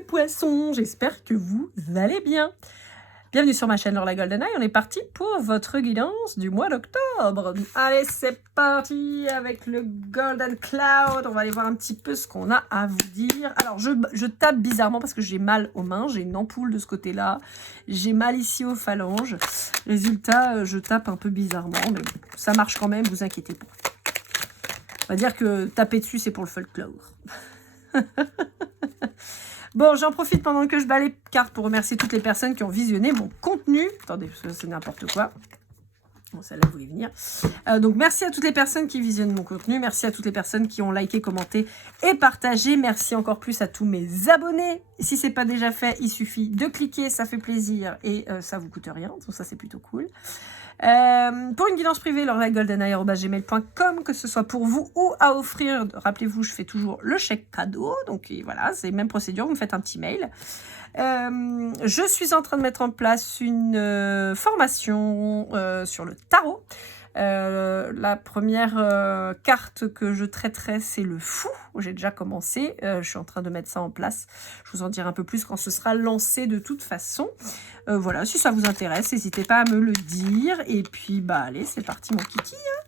les poissons, j'espère que vous allez bien. Bienvenue sur ma chaîne Laure la Golden Eye, on est parti pour votre guidance du mois d'octobre. Allez, c'est parti avec le Golden Cloud, on va aller voir un petit peu ce qu'on a à vous dire. Alors, je tape bizarrement parce que j'ai mal aux mains, j'ai une ampoule de ce côté-là, j'ai mal ici aux phalanges. Résultat, je tape un peu bizarrement, mais bon, ça marche quand même, vous inquiétez pas. On va dire que taper dessus, c'est pour le folklore. Bon, j'en profite pendant que je bats les cartes pour remercier toutes les personnes qui ont visionné mon contenu. Attendez, parce que c'est n'importe quoi. Bon, celle-là voulait venir. Donc, merci à toutes les personnes qui visionnent mon contenu. Merci à toutes les personnes qui ont liké, commenté et partagé. Merci encore plus à tous mes abonnés. Si ce n'est pas déjà fait, il suffit de cliquer. Ça fait plaisir et ça ne vous coûte rien. Donc, ça, c'est plutôt cool. Pour une guidance privée, laurelagoldeneye@gmail.com, que ce soit pour vous ou à offrir, rappelez-vous, je fais toujours le chèque cadeau, donc voilà, c'est la même procédure, vous me faites un petit mail. Je suis en train de mettre en place une formation sur le tarot. La première carte que je traiterai, c'est le fou. J'ai déjà commencé, je suis en train de mettre ça en place. Je vous en dirai un peu plus quand ce sera lancé de toute façon. Voilà, si ça vous intéresse, n'hésitez pas à me le dire. Et puis, bah allez, c'est parti mon kiki. Hein.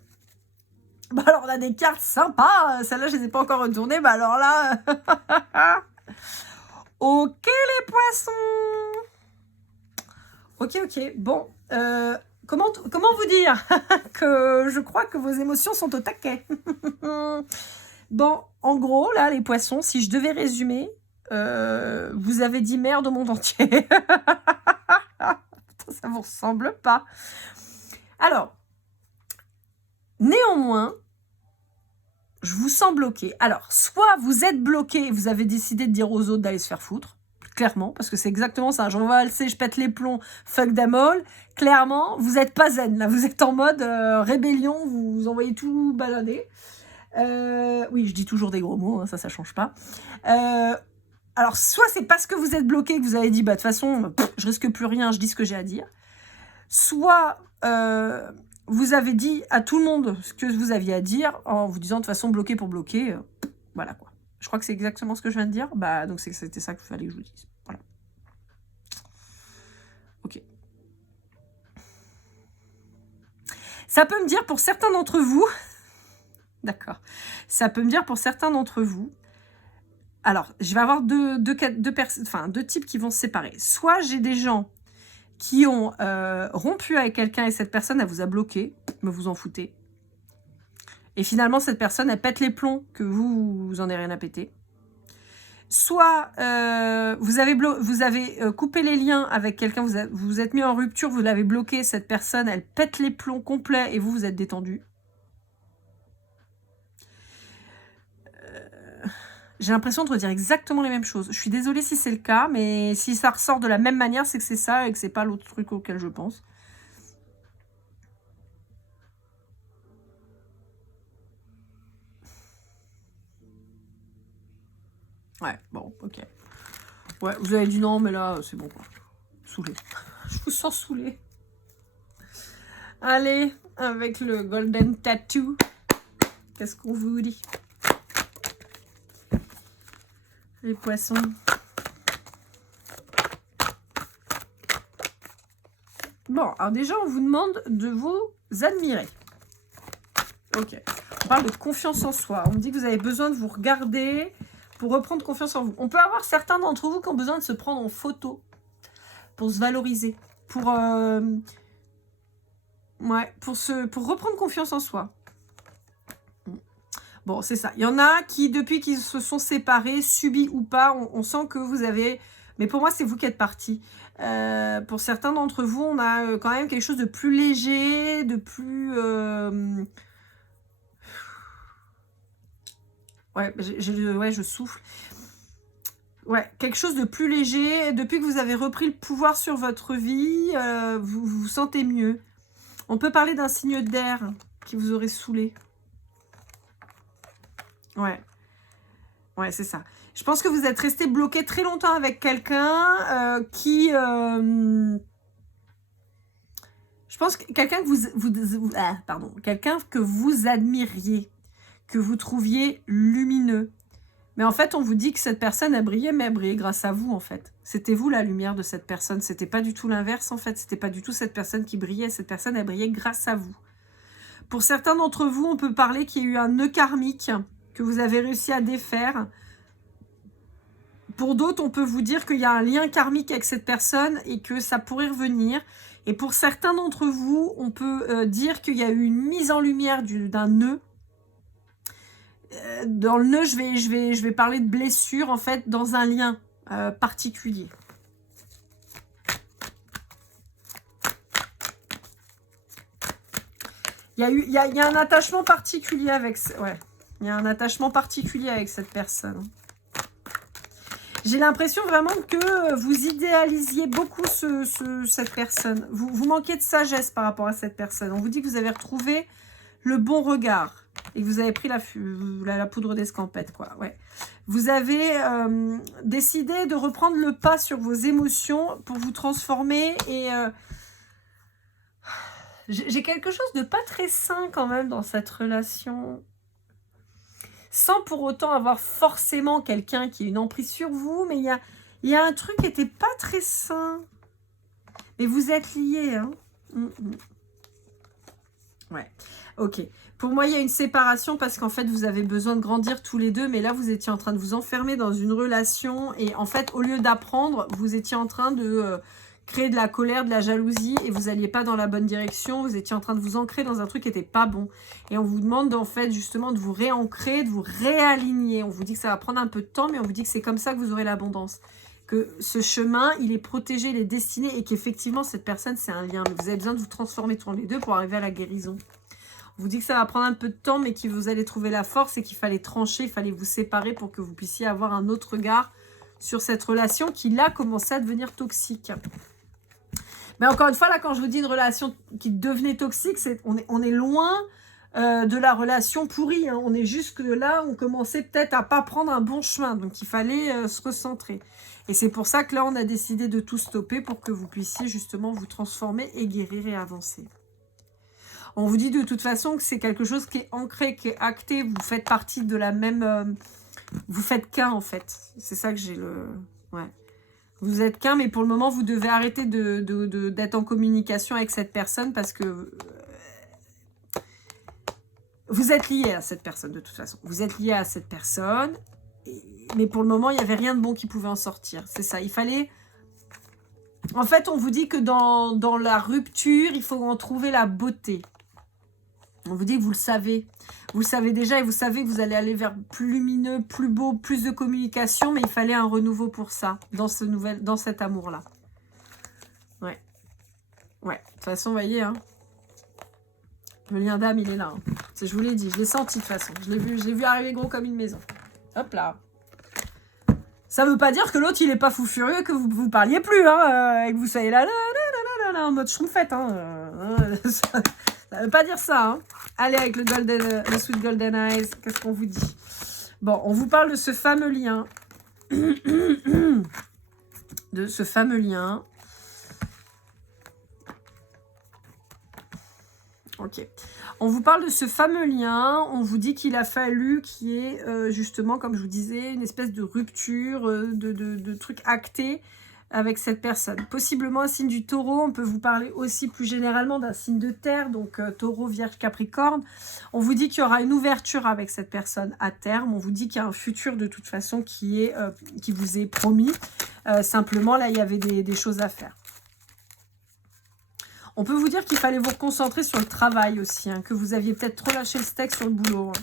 Bah alors, on a des cartes sympas. Celles-là, je les ai pas encore retournées. Bah alors là... Ok les poissons. Ok. Bon, comment vous dire que je crois que vos émotions sont au taquet. Bon, en gros, là, les poissons, si je devais résumer, vous avez dit merde au monde entier. Ça vous ressemble pas. Alors, néanmoins, je vous sens bloqué. Alors, soit vous êtes bloqué et vous avez décidé de dire aux autres d'aller se faire foutre, clairement, parce que c'est exactement ça. J'en valse, je pète les plombs, fuck them all. Clairement, vous n'êtes pas zen, là. Vous êtes en mode rébellion, vous envoyez tout balader. Oui, je dis toujours des gros mots, hein, ça change pas. Alors, soit c'est parce que vous êtes bloqué que vous avez dit, bah de toute façon, je risque plus rien, je dis ce que j'ai à dire. Soit vous avez dit à tout le monde ce que vous aviez à dire en vous disant de toute façon bloqué pour bloquer. Voilà quoi. Je crois que c'est exactement ce que je viens de dire. Bah donc c'était ça qu'il fallait que je vous dise. Voilà. Ok. Ça peut me dire pour certains d'entre vous. D'accord. Ça peut me dire pour certains d'entre vous. Alors, je vais avoir deux types qui vont se séparer. Soit j'ai des gens qui ont rompu avec quelqu'un et cette personne, elle vous a bloqué, mais vous en foutez. Et finalement, cette personne, elle pète les plombs que vous en avez rien à péter. Soit vous avez coupé les liens avec quelqu'un, vous vous êtes mis en rupture, vous l'avez bloqué, cette personne, elle pète les plombs complets et vous êtes détendu. J'ai l'impression de redire exactement les mêmes choses. Je suis désolée si c'est le cas, mais si ça ressort de la même manière, c'est que c'est ça et que c'est pas l'autre truc auquel je pense. Ouais, bon, ok. Ouais, vous avez dit non, mais là, c'est bon, quoi. Saoulé. Je vous sens saoulé. Allez, avec le Golden Tattoo. Qu'est-ce qu'on vous dit? Les poissons. Bon, alors déjà, on vous demande de vous admirer. Ok. On parle de confiance en soi. On me dit que vous avez besoin de vous regarder pour reprendre confiance en vous. On peut avoir certains d'entre vous qui ont besoin de se prendre en photo pour se valoriser, pour reprendre confiance en soi. Bon, c'est ça. Il y en a qui, depuis qu'ils se sont séparés, subis ou pas, on sent que vous avez... Mais pour moi, c'est vous qui êtes partis. Pour certains d'entre vous, on a quand même quelque chose de plus léger, de plus... Ouais, je souffle. Ouais, quelque chose de plus léger. Depuis que vous avez repris le pouvoir sur votre vie, vous vous sentez mieux. On peut parler d'un signe d'air qui vous aurait saoulé. Ouais, c'est ça. Je pense que vous êtes resté bloqué très longtemps avec quelqu'un qui... je pense que quelqu'un que vous admiriez, que vous trouviez lumineux, Mais en fait, on vous dit que cette personne a brillé, mais elle brillait grâce à vous, en fait. C'était vous la lumière de cette personne. C'était pas du tout l'inverse, en fait. C'était pas du tout cette personne qui brillait. Cette personne, elle brillait grâce à vous. Pour certains d'entre vous, on peut parler qu'il y a eu un nœud karmique que vous avez réussi à défaire. Pour d'autres, on peut vous dire qu'il y a un lien karmique avec cette personne et que ça pourrait revenir. Et pour certains d'entre vous, on peut dire qu'il y a eu une mise en lumière d'un nœud. Dans le nœud, je vais parler de blessure, en fait, dans un lien particulier. Il y a un attachement particulier avec... Ouais, il y a un attachement particulier avec cette personne. J'ai l'impression vraiment que vous idéalisiez beaucoup cette personne. Vous manquez de sagesse par rapport à cette personne. On vous dit que vous avez retrouvé le bon regard et que vous avez pris la poudre d'escampette, quoi. Ouais. Vous avez décidé de reprendre le pas sur vos émotions pour vous transformer et... j'ai quelque chose de pas très sain quand même dans cette relation. Sans pour autant avoir forcément quelqu'un qui a une emprise sur vous, mais il y a un truc qui n'était pas très sain. Mais vous êtes liés, hein. Ouais, ok. Pour moi, il y a une séparation parce qu'en fait, vous avez besoin de grandir tous les deux, mais là, vous étiez en train de vous enfermer dans une relation et en fait, au lieu d'apprendre, vous étiez en train de... créer de la colère, de la jalousie et vous n'alliez pas dans la bonne direction, vous étiez en train de vous ancrer dans un truc qui n'était pas bon. Et on vous demande en fait justement de vous réancrer, de vous réaligner. On vous dit que ça va prendre un peu de temps, mais on vous dit que c'est comme ça que vous aurez l'abondance. Que ce chemin, il est protégé, il est destiné et qu'effectivement cette personne c'est un lien. Mais vous avez besoin de vous transformer tous les deux pour arriver à la guérison. On vous dit que ça va prendre un peu de temps, mais que vous allez trouver la force et qu'il fallait trancher, il fallait vous séparer pour que vous puissiez avoir un autre regard sur cette relation qui là commençait à devenir toxique. Mais encore une fois, là, quand je vous dis une relation qui devenait toxique, on est loin de la relation pourrie. Hein. On est juste que là, on commençait peut-être à pas prendre un bon chemin. Donc, il fallait se recentrer. Et c'est pour ça que là, on a décidé de tout stopper pour que vous puissiez justement vous transformer et guérir et avancer. On vous dit de toute façon que c'est quelque chose qui est ancré, qui est acté. Vous faites partie de la même... vous faites qu'un, en fait. C'est ça que j'ai le... Ouais. Vous êtes qu'un, mais pour le moment, vous devez arrêter d'être en communication avec cette personne parce que vous êtes lié à cette personne de toute façon. Vous êtes lié à cette personne, mais pour le moment, il n'y avait rien de bon qui pouvait en sortir. C'est ça, il fallait... En fait, on vous dit que dans la rupture, il faut en trouver la beauté. On vous dit que vous le savez. Vous le savez déjà et vous savez que vous allez aller vers plus lumineux, plus beau, plus de communication, mais il fallait un renouveau pour ça, dans cet amour-là. Ouais. Ouais. De toute façon, vous voyez, hein, le lien d'âme, il est là. Hein. Je vous l'ai dit, je l'ai senti de toute façon. Je l'ai vu arriver gros comme une maison. Hop là. Ça veut pas dire que l'autre, il est pas fou furieux, que vous parliez plus, hein, et que vous soyez là, en mode schtroumpfette, hein. Ça veut pas dire ça, hein. Allez, avec le Sweet Golden Eyes, qu'est-ce qu'on vous dit? Bon, on vous parle de ce fameux lien. De ce fameux lien. Ok. On vous parle de ce fameux lien. On vous dit qu'il a fallu qu'il y ait, justement, comme je vous disais, une espèce de rupture, de trucs actés avec cette personne. Possiblement un signe du taureau. On peut vous parler aussi plus généralement d'un signe de terre, donc taureau, vierge, capricorne. On vous dit qu'il y aura une ouverture avec cette personne à terme. On vous dit qu'il y a un futur de toute façon qui vous est promis. Simplement, là, il y avait des choses à faire. On peut vous dire qu'il fallait vous concentrer sur le travail aussi, hein, que vous aviez peut-être trop lâché le steak sur le boulot. Hein.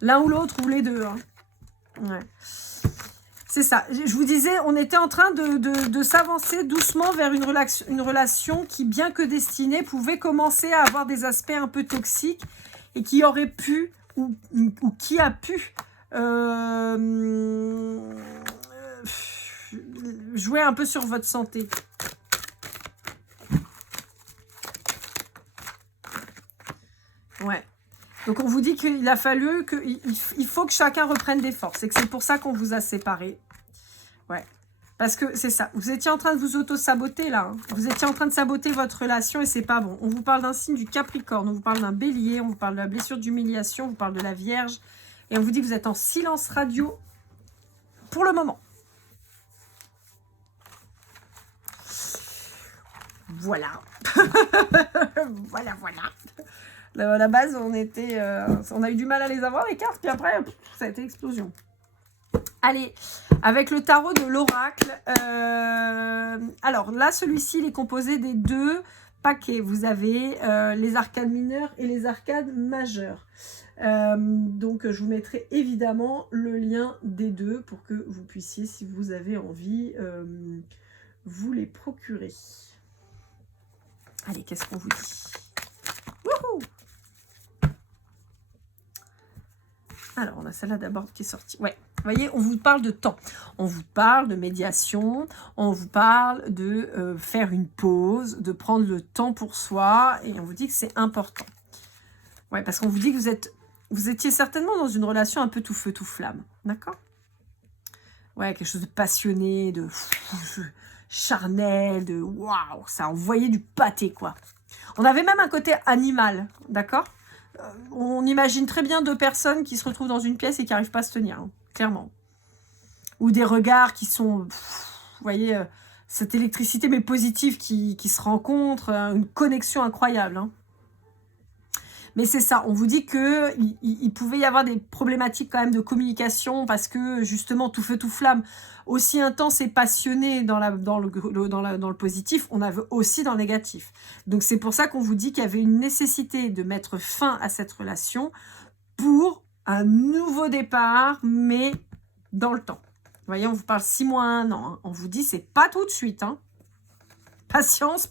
L'un ou l'autre, ou les deux. Hein. Ouais. C'est ça. Je vous disais, on était en train de s'avancer doucement vers une relation qui, bien que destinée, pouvait commencer à avoir des aspects un peu toxiques et qui aurait pu, ou qui a pu, jouer un peu sur votre santé. Ouais. Donc, on vous dit qu'il a fallu il faut que chacun reprenne des forces et que c'est pour ça qu'on vous a séparés. Ouais. Parce que c'est ça. Vous étiez en train de vous auto-saboter, là. Hein. Vous étiez en train de saboter votre relation et c'est pas bon. On vous parle d'un signe du Capricorne, on vous parle d'un Bélier, on vous parle de la blessure d'humiliation, on vous parle de la Vierge. Et on vous dit que vous êtes en silence radio pour le moment. Voilà. Voilà. À la base, on a eu du mal à les avoir, les cartes, puis après, ça a été explosion. Allez, avec le tarot de l'oracle. Alors là, celui-ci, il est composé des 2 paquets. Vous avez les arcades mineures et les arcades majeures. Donc, je vous mettrai évidemment le lien des 2 pour que vous puissiez, si vous avez envie, vous les procurer. Allez, qu'est-ce qu'on vous dit? Wouhou! Alors, on a celle-là d'abord qui est sortie. Ouais, vous voyez, on vous parle de temps. On vous parle de médiation. On vous parle de faire une pause, de prendre le temps pour soi. Et on vous dit que c'est important. Ouais, parce qu'on vous dit que vous étiez certainement dans une relation un peu tout feu, tout flamme. D'accord? Ouais, quelque chose de passionné, de charnel, de waouh, ça envoyait du pâté, quoi. On avait même un côté animal, d'accord? On imagine très bien 2 personnes qui se retrouvent dans une pièce et qui n'arrivent pas à se tenir, hein, clairement. Ou des regards qui sont, vous voyez, cette électricité mais positive qui se rencontre, une connexion incroyable. Hein. Mais c'est ça, on vous dit qu'il pouvait y avoir des problématiques quand même de communication parce que justement, tout feu, tout flamme, aussi intense et passionné dans le positif, on avait aussi dans le négatif. Donc c'est pour ça qu'on vous dit qu'il y avait une nécessité de mettre fin à cette relation pour un nouveau départ, mais dans le temps. Vous voyez, on vous parle 6 mois, 1 an. Hein. On vous dit, c'est pas tout de suite. Hein. Patience.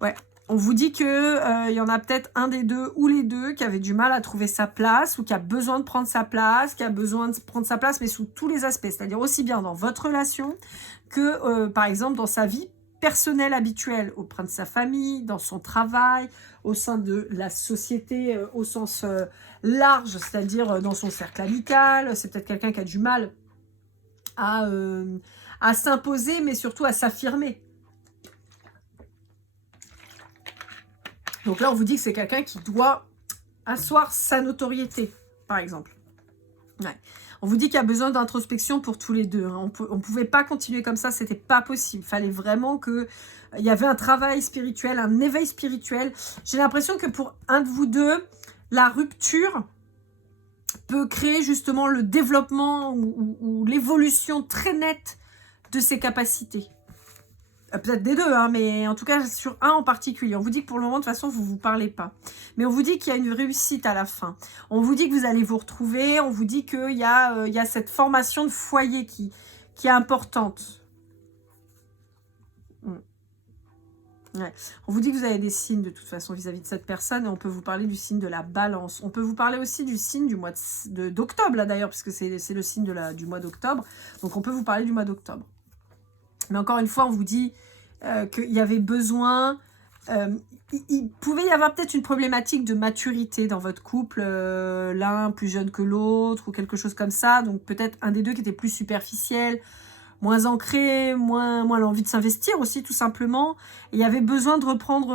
Ouais. On vous dit que y en a peut-être un des 2 ou les 2 qui avait du mal à trouver sa place ou qui a besoin de prendre sa place, mais sous tous les aspects. C'est-à-dire aussi bien dans votre relation que, par exemple, dans sa vie personnelle habituelle, auprès de sa famille, dans son travail, au sein de la société au sens large, c'est-à-dire dans son cercle amical. C'est peut-être quelqu'un qui a du mal à s'imposer, mais surtout à s'affirmer. Donc là, on vous dit que c'est quelqu'un qui doit asseoir sa notoriété, par exemple. Ouais. On vous dit qu'il y a besoin d'introspection pour tous les 2. Hein. On ne pouvait pas continuer comme ça, c'était pas possible. Il fallait vraiment qu'il y avait un travail spirituel, un éveil spirituel. J'ai l'impression que pour un de vous 2, la rupture peut créer justement le développement ou l'évolution très nette de ses capacités. Peut-être des 2, hein, mais en tout cas sur un en particulier. On vous dit que pour le moment, de toute façon, vous ne vous parlez pas. Mais on vous dit qu'il y a une réussite à la fin. On vous dit que vous allez vous retrouver. On vous dit qu'il y a cette formation de foyer qui est importante. Ouais. On vous dit que vous avez des signes de toute façon vis-à-vis de cette personne et on peut vous parler du signe de la balance. On peut vous parler aussi du signe du mois d'octobre, là d'ailleurs, puisque c'est le signe du mois d'octobre. Donc on peut vous parler du mois d'octobre. Mais encore une fois, on vous dit qu'il y avait besoin... il pouvait y avoir peut-être une problématique de maturité dans votre couple, l'un plus jeune que l'autre ou quelque chose comme ça. Donc peut-être un des 2 qui était plus superficiel, moins ancré, moins l'envie de s'investir aussi tout simplement. Et il y avait besoin de reprendre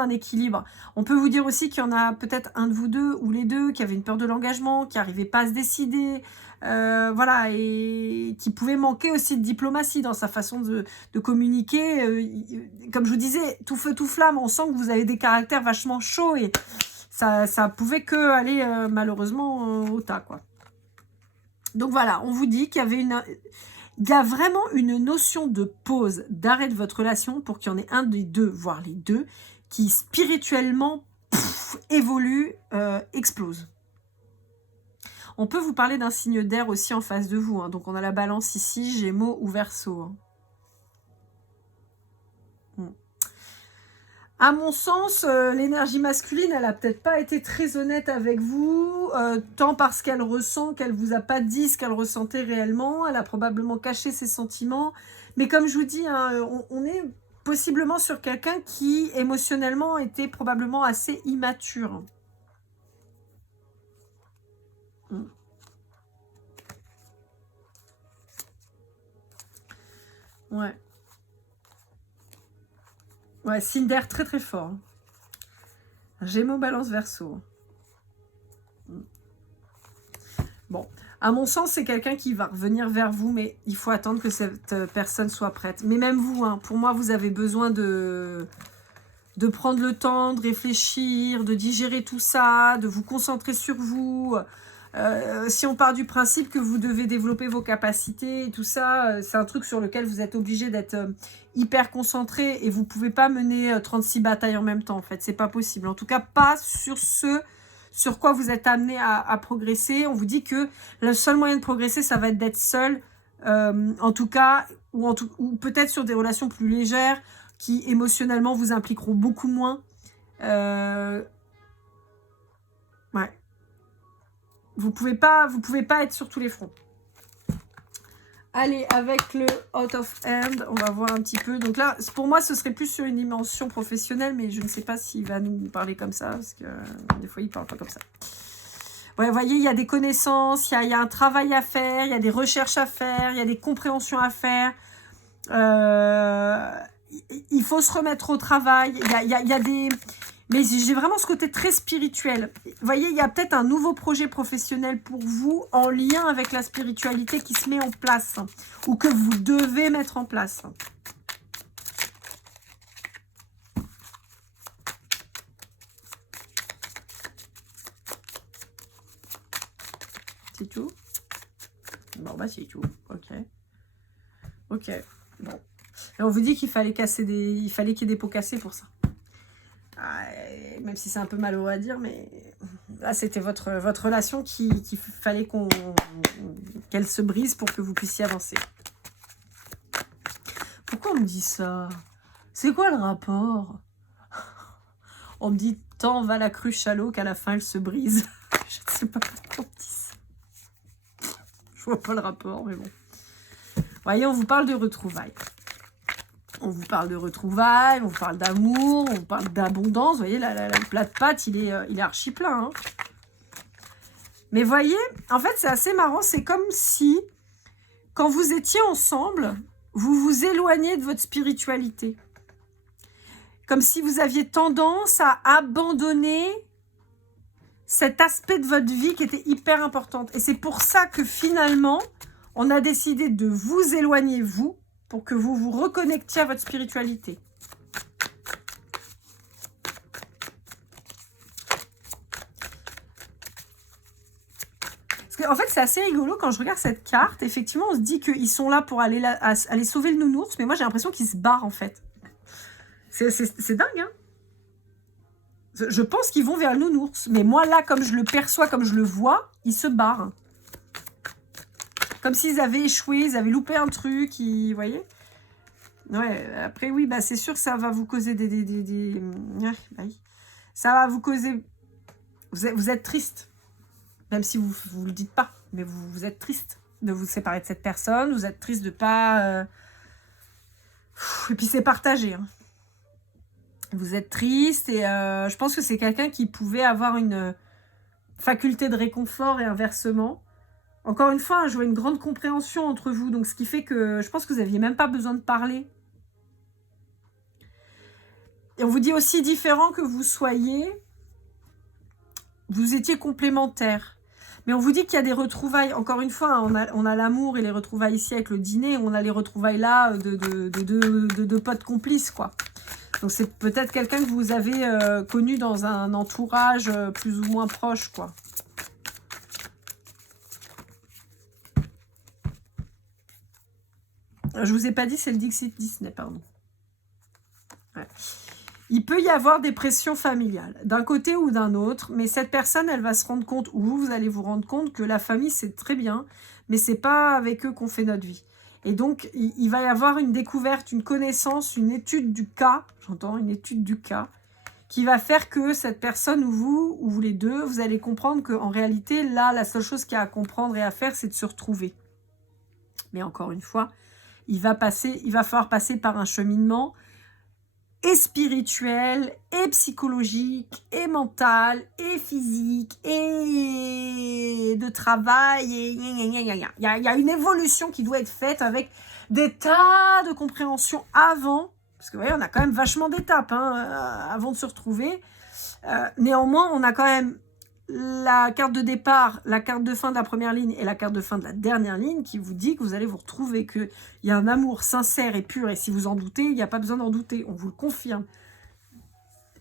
un équilibre. On peut vous dire aussi qu'il y en a peut-être un de vous 2 ou les 2 qui avaient une peur de l'engagement, qui n'arrivaient pas à se décider, voilà, et qui pouvait manquer aussi de diplomatie dans sa façon de communiquer. Comme je vous disais, tout feu, tout flamme, on sent que vous avez des caractères vachement chauds et ça pouvait que aller malheureusement au tas, quoi. Donc voilà, on vous dit qu'il y a vraiment une notion de pause, d'arrêt de votre relation pour qu'il y en ait un des 2, voire les 2, qui spirituellement évolue, explose. On peut vous parler d'un signe d'air aussi en face de vous. Hein. Donc on a la balance ici, Gémeaux ou Verseau. Hein. À mon sens, l'énergie masculine, elle n'a peut-être pas été très honnête avec vous, tant parce qu'elle ressent qu'elle ne vous a pas dit ce qu'elle ressentait réellement. Elle a probablement caché ses sentiments. Mais comme je vous dis, hein, on est possiblement sur quelqu'un qui, émotionnellement, était probablement assez immature. Ouais. Ouais, signe d'air très très fort. Gémeaux, Balance, Verseau. Bon, à mon sens, c'est quelqu'un qui va revenir vers vous, mais il faut attendre que cette personne soit prête. Mais même vous, hein, pour moi, vous avez besoin de prendre le temps, de réfléchir, de digérer tout ça, de vous concentrer sur vous. Si on part du principe que vous devez développer vos capacités et tout ça, c'est un truc sur lequel vous êtes obligé d'être hyper concentré et vous ne pouvez pas mener 36 batailles en même temps, en fait. C'est pas possible. En tout cas, pas sur ce sur quoi vous êtes amené à progresser. On vous dit que le seul moyen de progresser, ça va être d'être seul, en tout cas, ou peut-être sur des relations plus légères, qui émotionnellement vous impliqueront beaucoup moins. Ouais. Vous pouvez pas être sur tous les fronts. Allez, avec le Out of Hand, on va voir un petit peu. Donc là, pour moi, ce serait plus sur une dimension professionnelle, mais je ne sais pas s'il va nous parler comme ça, parce que des fois, il ne parle pas comme ça. Ouais, vous voyez, il y a des connaissances, il y a un travail à faire, il y a des recherches à faire, il y a des compréhensions à faire. Il faut se remettre au travail. Il y a des... Mais j'ai vraiment ce côté très spirituel. Vous voyez, il y a peut-être un nouveau projet professionnel pour vous en lien avec la spiritualité qui se met en place ou que vous devez mettre en place. C'est tout? Bon, bah c'est tout. Ok. Ok. Bon. Et on vous dit qu'il fallait qu'il y ait des pots cassés pour ça. Même si c'est un peu malheureux à dire, mais là c'était votre relation qu'il fallait qu'elle se brise pour que vous puissiez avancer. Pourquoi on me dit ça? C'est quoi le rapport? On me dit tant va la cruche à l'eau qu'à la fin elle se brise. Je ne sais pas pourquoi on dit ça. Je vois pas le rapport, mais bon. Voyez, on vous parle de retrouvailles. On vous parle de retrouvailles, on vous parle d'amour, on vous parle d'abondance. Vous voyez, le plat de pâtes, il est archi plein. Hein. Mais voyez, en fait, c'est assez marrant. C'est comme si, quand vous étiez ensemble, vous vous éloignez de votre spiritualité. Comme si vous aviez tendance à abandonner cet aspect de votre vie qui était hyper important. Et c'est pour ça que finalement, on a décidé de vous éloigner, vous, pour que vous vous reconnectiez à votre spiritualité. Parce que, en fait, c'est assez rigolo quand je regarde cette carte. Effectivement, on se dit qu'ils sont là pour aller sauver le nounours, mais moi, j'ai l'impression qu'ils se barrent, en fait. C'est dingue, hein? Je pense qu'ils vont vers le nounours, mais moi, là, comme je le perçois, comme je le vois, ils se barrent. Comme s'ils avaient échoué, ils avaient loupé un truc, vous voyez? Ouais, après, oui, bah, c'est sûr que ça va vous causer ça va vous causer... Vous êtes triste, même si vous ne le dites pas, mais vous êtes triste de vous séparer de cette personne, vous êtes triste de pas... Et puis c'est partagé. Hein. Vous êtes triste et je pense que c'est quelqu'un qui pouvait avoir une faculté de réconfort et inversement. Encore une fois, je vois une grande compréhension entre vous, donc ce qui fait que je pense que vous n'aviez même pas besoin de parler. Et on vous dit aussi, différent que vous soyez, vous étiez complémentaires. Mais on vous dit qu'il y a des retrouvailles. Encore une fois, on a l'amour et les retrouvailles ici avec le dîner. On a les retrouvailles là de potes complices, quoi. Donc c'est peut-être quelqu'un que vous avez connu dans un entourage plus ou moins proche, quoi. Je vous ai pas dit, c'est le Dixit Disney, pardon. Ouais. Il peut y avoir des pressions familiales, d'un côté ou d'un autre, mais cette personne, elle va se rendre compte, ou vous allez vous rendre compte que la famille, c'est très bien, mais c'est pas avec eux qu'on fait notre vie. Et donc, il va y avoir une découverte, une connaissance, une étude du cas, j'entends une étude du cas, qui va faire que cette personne ou vous les deux, vous allez comprendre qu'en réalité, là, la seule chose qu'il y a à comprendre et à faire, c'est de se retrouver. Mais encore une fois, il va falloir passer par un cheminement et spirituel, et psychologique, et mental, et physique, et de travail, et il y a une évolution qui doit être faite avec des tas de compréhension avant, parce que vous voyez, on a quand même vachement d'étapes avant de se retrouver. Néanmoins, on a quand même la carte de départ, la carte de fin de la première ligne et la carte de fin de la dernière ligne qui vous dit que vous allez vous retrouver, qu'il y a un amour sincère et pur, et si vous en doutez, il n'y a pas besoin d'en douter, on vous le confirme.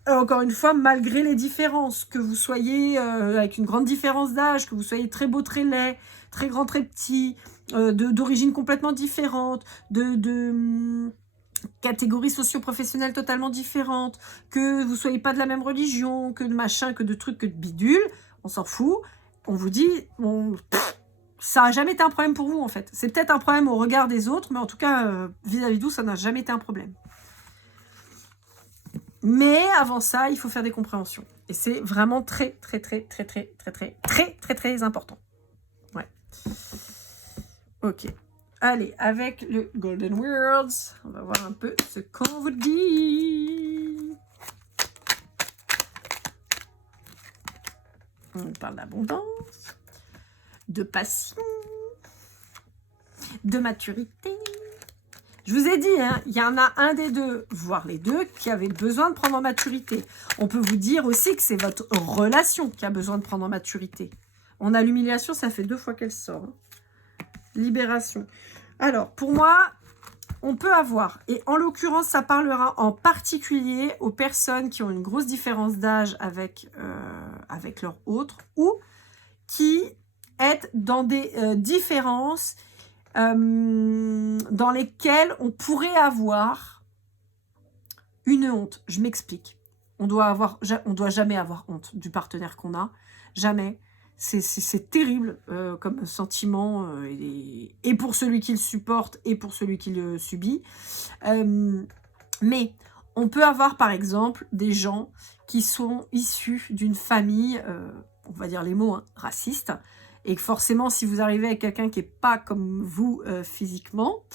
Encore une fois, malgré les différences, que vous soyez avec une grande différence d'âge, que vous soyez très beau, très laid, très grand, très petit, d'origine complètement différente, de catégories socio-professionnelles totalement différentes, que vous soyez pas de la même religion, que de machin, que de trucs, que de bidules, on s'en fout. On vous dit, ça n'a jamais été un problème pour vous, en fait. C'est peut-être un problème au regard des autres, mais en tout cas, vis-à-vis de vous, ça n'a jamais été un problème. Mais avant ça, il faut faire des compréhensions. Et c'est vraiment très important. Ouais. Ok. Allez, avec le Golden Words, on va voir un peu ce qu'on vous dit. On parle d'abondance, de passion, de maturité. Je vous ai dit, hein, il y en a un des deux, voire les deux, qui avait besoin de prendre en maturité. On peut vous dire aussi que c'est votre relation qui a besoin de prendre en maturité. On a l'humiliation, ça fait 2 fois qu'elle sort. Hein. Libération. Alors, pour moi, on peut avoir, et en l'occurrence, ça parlera en particulier aux personnes qui ont une grosse différence d'âge avec leur autre, ou qui est dans des différences dans lesquelles on pourrait avoir une honte. Je m'explique. On doit jamais avoir honte du partenaire qu'on a. Jamais. C'est terrible comme sentiment, et pour celui qui le supporte et pour celui qui le subit. Mais on peut avoir par exemple des gens qui sont issus d'une famille, on va dire les mots, hein, raciste, et que forcément si vous arrivez avec quelqu'un qui n'est pas comme vous physiquement,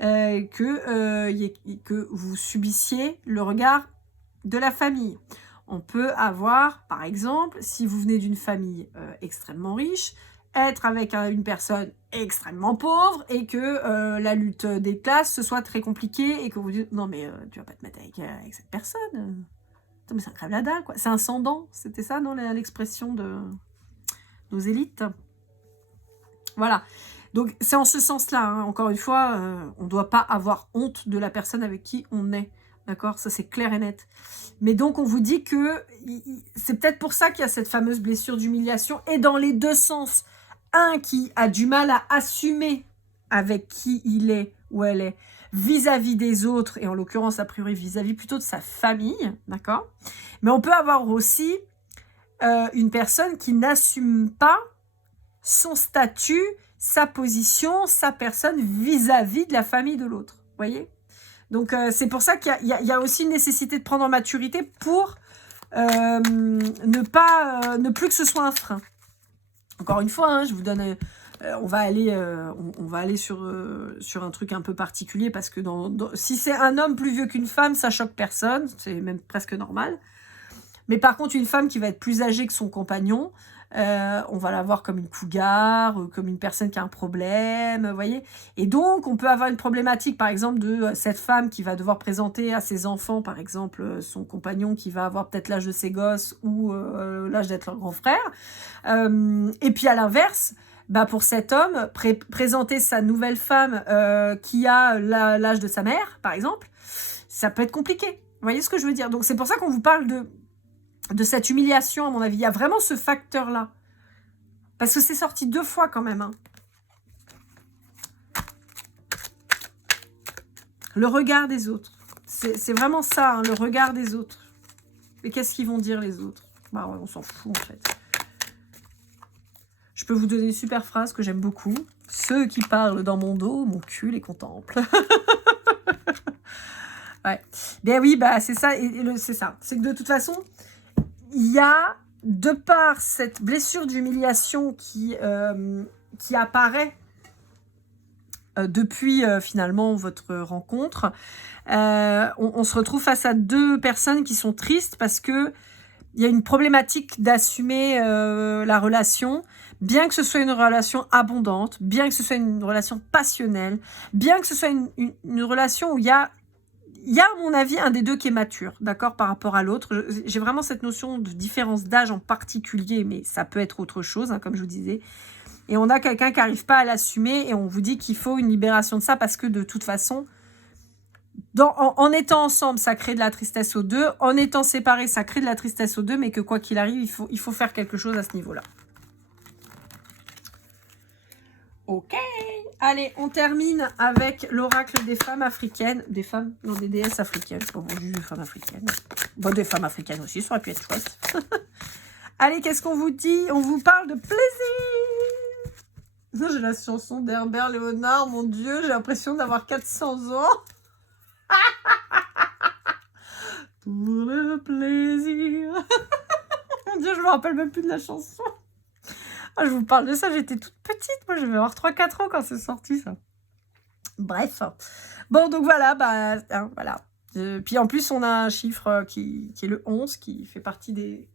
que vous subissiez le regard de la famille. On peut avoir, par exemple, si vous venez d'une famille extrêmement riche, être avec une personne extrêmement pauvre et que la lutte des classes ce soit très compliqué et que vous dites non mais tu vas pas te mettre avec cette personne. Attends, mais c'est un crève la dalle quoi. C'est un sans dents, c'était ça non l'expression de nos élites. Voilà. Donc c'est en ce sens-là, hein. Encore une fois, on ne doit pas avoir honte de la personne avec qui on est. D'accord, ça c'est clair et net. Mais donc on vous dit que c'est peut-être pour ça qu'il y a cette fameuse blessure d'humiliation, et dans les deux sens. Un qui a du mal à assumer avec qui il est ou elle est vis-à-vis des autres, et en l'occurrence a priori vis-à-vis plutôt de sa famille, d'accord. Mais on peut avoir aussi une personne qui n'assume pas son statut, sa position, sa personne vis-à-vis de la famille de l'autre, vous voyez. Donc, c'est pour ça qu'il y a aussi une nécessité de prendre en maturité pour ne plus que ce soit un frein. Encore une fois, hein, je vous donne... on va aller sur un truc un peu particulier parce que si c'est un homme plus vieux qu'une femme, ça choque personne, c'est même presque normal. Mais par contre, une femme qui va être plus âgée que son compagnon, on va la voir comme une cougar, comme une personne qui a un problème, vous voyez. Et donc, on peut avoir une problématique, par exemple, de cette femme qui va devoir présenter à ses enfants, par exemple, son compagnon qui va avoir peut-être l'âge de ses gosses ou l'âge d'être leur grand frère. Et puis, à l'inverse, bah, pour cet homme, présenter sa nouvelle femme qui a l'âge de sa mère, par exemple, ça peut être compliqué. Vous voyez ce que je veux dire? Donc, c'est pour ça qu'on vous parle de cette humiliation, à mon avis. Il y a vraiment ce facteur-là. Parce que c'est sorti 2 fois quand même. Hein. Le regard des autres. C'est vraiment ça, hein, le regard des autres. Mais qu'est-ce qu'ils vont dire les autres? Bah ouais, on s'en fout en fait. Je peux vous donner une super phrase que j'aime beaucoup. Ceux qui parlent dans mon dos, mon cul les contemple. Ouais. Ben oui, bah c'est ça. C'est ça. C'est que de toute façon... Il y a, de par cette blessure d'humiliation qui apparaît depuis finalement votre rencontre, on se retrouve face à 2 personnes qui sont tristes parce que il y a une problématique d'assumer la relation, bien que ce soit une relation abondante, bien que ce soit une relation passionnelle, bien que ce soit une relation où il il y a, à mon avis, un des deux qui est mature, d'accord, par rapport à l'autre. J'ai vraiment cette notion de différence d'âge en particulier, mais ça peut être autre chose, hein, comme je vous disais. Et on a quelqu'un qui n'arrive pas à l'assumer et on vous dit qu'il faut une libération de ça parce que de toute façon, en étant ensemble, ça crée de la tristesse aux deux. En étant séparés, ça crée de la tristesse aux deux, mais que quoi qu'il arrive, il faut faire quelque chose à ce niveau-là. Ok. Allez, on termine avec l'oracle des femmes africaines. Des femmes, non, des déesses africaines. Bon, juste des femmes africaines. Bon, des femmes africaines aussi, ça aurait pu être chouette. Allez, qu'est-ce qu'on vous dit? On vous parle de plaisir. J'ai la chanson d'Herbert Léonard, mon Dieu, j'ai l'impression d'avoir 400 ans. Pour le plaisir. Mon Dieu, je me rappelle même plus de la chanson. Ah, je vous parle de ça, j'étais toute petite. Moi, je vais avoir 3-4 ans quand c'est sorti, ça. Bref. Bon, donc voilà, bah, hein, voilà. Puis en plus, on a un chiffre qui est le 11, qui fait partie des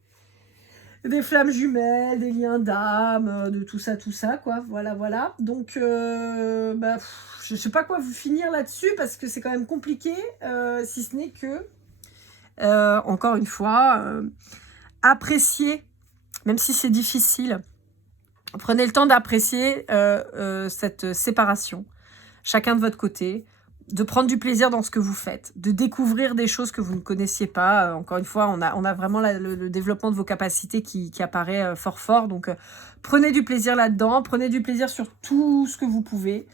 flammes jumelles, des liens d'âme, de tout ça, quoi. Voilà, voilà. Donc, bah, je sais pas quoi vous finir là-dessus, parce que c'est quand même compliqué, si ce n'est que, encore une fois, apprécier, même si c'est difficile, prenez le temps d'apprécier cette séparation, chacun de votre côté, de prendre du plaisir dans ce que vous faites, de découvrir des choses que vous ne connaissiez pas. Encore une fois, on a vraiment le développement de vos capacités qui apparaît fort. Donc, prenez du plaisir là-dedans, prenez du plaisir sur tout ce que vous pouvez.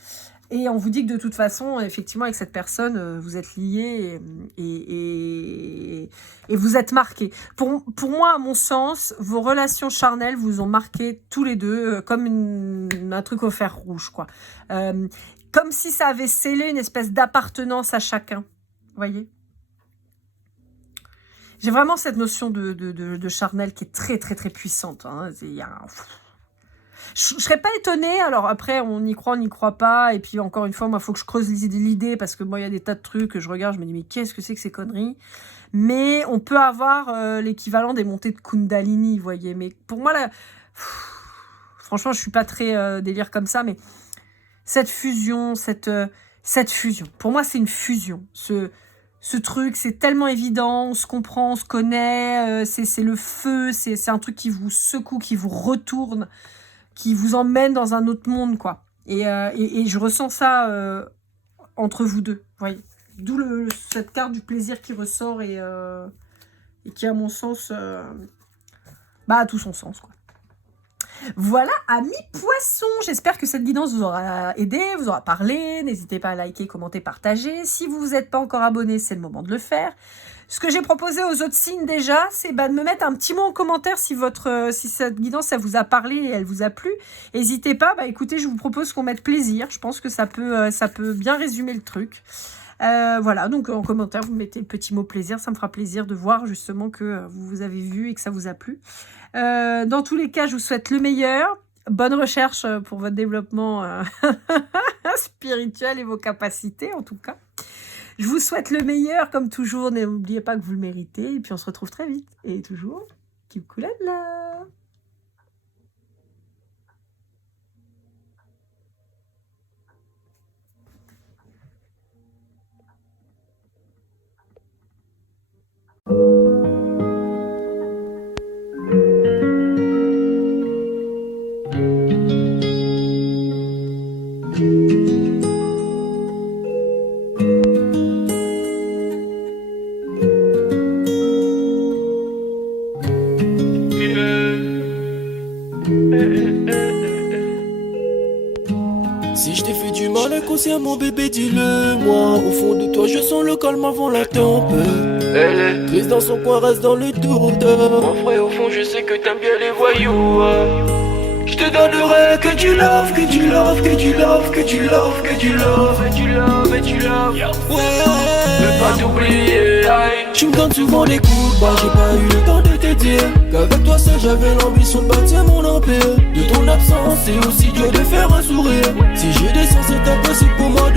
Et on vous dit que de toute façon, effectivement, avec cette personne, vous êtes liés et vous êtes marqués. Pour moi, à mon sens, vos relations charnelles vous ont marqué tous les deux comme un truc au fer rouge, quoi. Comme si ça avait scellé une espèce d'appartenance à chacun. Vous voyez? J'ai vraiment cette notion de charnel qui est très, très, très puissante. Hein. Je ne serais pas étonnée. Alors après, on y croit, on n'y croit pas. Et puis encore une fois, moi, il faut que je creuse l'idée parce que moi, il y a des tas de trucs que je regarde. Je me dis, mais qu'est-ce que c'est que ces conneries? Mais on peut avoir l'équivalent des montées de Kundalini, vous voyez. Mais pour moi, là, franchement, je ne suis pas très délire comme ça, mais cette fusion, cette fusion. Pour moi, c'est une fusion. Ce truc, c'est tellement évident, on se comprend, on se connaît, c'est le feu, c'est un truc qui vous secoue, qui vous retourne, qui vous emmène dans un autre monde, quoi. Et je ressens ça entre vous deux, vous voyez. D'où cette carte du plaisir qui ressort et qui, à mon sens, a tout son sens, quoi. Voilà, amis poissons, j'espère que cette guidance vous aura aidé, vous aura parlé. N'hésitez pas à liker, commenter, partager. Si vous n'êtes pas encore abonné, c'est le moment de le faire. Ce que j'ai proposé aux autres signes déjà, c'est de me mettre un petit mot en commentaire si cette guidance ça vous a parlé et elle vous a plu. N'hésitez pas, écoutez, je vous propose qu'on mette plaisir. Je pense que ça peut bien résumer le truc. Voilà, donc en commentaire, vous mettez le petit mot plaisir. Ça me fera plaisir de voir justement que vous avez vu et que ça vous a plu. Dans tous les cas, je vous souhaite le meilleur. Bonne recherche pour votre développement spirituel et vos capacités, en tout cas. Je vous souhaite le meilleur, comme toujours. N'oubliez pas que vous le méritez. Et puis, on se retrouve très vite. Et toujours, keep cool and love. Si je t'ai fait du mal inconsciemment, bébé, dis-le-moi. Au fond de toi, je sens le calme avant la tempête. Elle est triste dans son coin, reste dans le doute. Mon frère, au fond, je sais que t'aimes bien les voyous. Je te donnerai que du love, que du love, que du love, que du love, que du love, et du love, et du love. Ouais, veux pas t'oublier. Tu me donnes souvent des coups de barre, j'ai pas eu le temps de te dire qu'avec toi seul j'avais l'ambition de bâtir mon empire. De ton absence, c'est aussi dur de faire un sourire. Si je descends, c'est impossible pour moi de